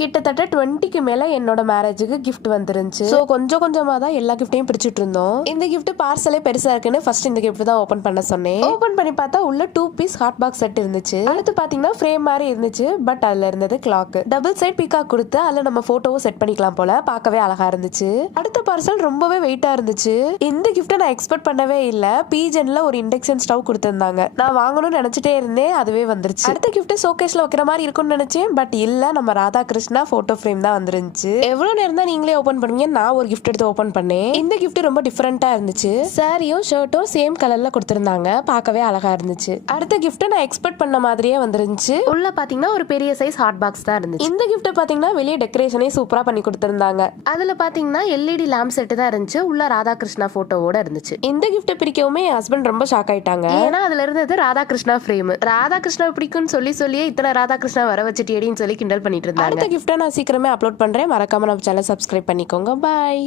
கிட்டத்தட்ட 20க்கு மேல என்னோட மேரேஜுக்கு கிஃப்ட் வந்துருந்துச்சு. ஸோ கொஞ்சம் கொஞ்சமா தான் எல்லா கிஃப்ட்டையும் பிரிச்சுட்டு இருந்தோம். இந்த கிஃப்ட் பார்சலே பெருசா இருக்குன்னு ஃபர்ஸ்ட் இந்த கிஃப்ட் தான் ஓபன் பண்ண சொன்னேன். ஓபன் பண்ணி பார்த்தா உள்ள 2 பீஸ் ஹாட் பாக்ஸ் செட் இருந்துச்சு. அடுத்து பாத்தீங்கன்னா ஃப்ரேம் மாதிரி இருந்துச்சு. பட் அதுல இருந்தது கிளாக். டபுள் சைட் பீகாக் கொடுத்து அதுல நம்ம போட்டோவும் செட் பண்ணிக்கலாம் போல. பார்க்கவே அழகா இருந்துச்சு. அடுத்த பார்சல் ரொம்பவே வெயிட்டா இருந்துச்சு. இந்த கிஃப்ட்டை நான் எக்ஸ்பெக்ட் பண்ணவே இல்ல. பீஜன்ல ஒரு இண்டக்ஷன் ஸ்டவ் கொடுத்திருந்தாங்க. நான் வாங்கணும்னு நினைச்சிட்டே இருந்தேன். அதுவே வந்துருச்சு. அடுத்த கிஃப்ட் ஷோகேஸ்ல வைக்கிற மாதிரி இருக்கும்னு நினைச்சேன். பட் இல்ல, நம்ம ராதா கிருஷ்ணா போட்டோ ஃப்ரேம் தான் வந்துருந்துச்சு. எவ்வளவு நேரம் தான் நீங்களே ஓபன் பண்ணுவீங்க? நான் ஒரு கிஃப்ட் எடுத்து ஓபன் பண்ணேன். இந்த கிஃப்ட் ரொம்ப டிஃபரெண்டா இருந்துச்சு. சாரியும் ஷர்ட்டும் சேம் கலர்ல கொடுத்திருந்தாங்க. பார்க்கவே அழகா இருந்துச்சு. அடுத்த கிஃப்ட் நான் எக்ஸ்பெக்ட் பண்ண மாதிரியே வந்துருந்துச்சு. உள்ள பாத்தீங்கன்னா ஒரு பெரிய சைஸ் ஹாட் பாக்ஸ் தான் இருந்துச்சு. இந்த கிஃப்ட் பாத்தீங்கன்னா வெளியே டெக்கரேஷனே சூப்பரா பண்ணி கொடுத்திருந்தாங்க. அதுல பாத்தீங்கன்னா LED லேம்ப் செட் தான் இருந்துச்சு. உள்ள ராதா கிருஷ்ணா போட்டோவோட இருந்துச்சு. இந்த கிஃப்ட் பிரிக்கவுமே என் ஹஸ்பண்ட் ரொம்ப ஷாக் ஆயிட்டாங்க. ஏன்னா அதுல இருந்தது ராதா கிருஷ்ணா ஃப்ரேம். ராதா கிருஷ்ணா பிடிக்கும்னு சொல்லியே இத்தனை ராதா கிருஷ்ணா வர வச்சுட்டேடின்னு சொல்லி கிண்டல் பண்ணிட்டு இருந்தாங்க. அடுத்த கிஃப்ட்டை நான் சீக்கிரமே அப்லோட் பண்றேன். மறக்காம நம்ம சேனல் சப்ஸ்கிரைப் பண்ணிக்கோங்க. பாய்.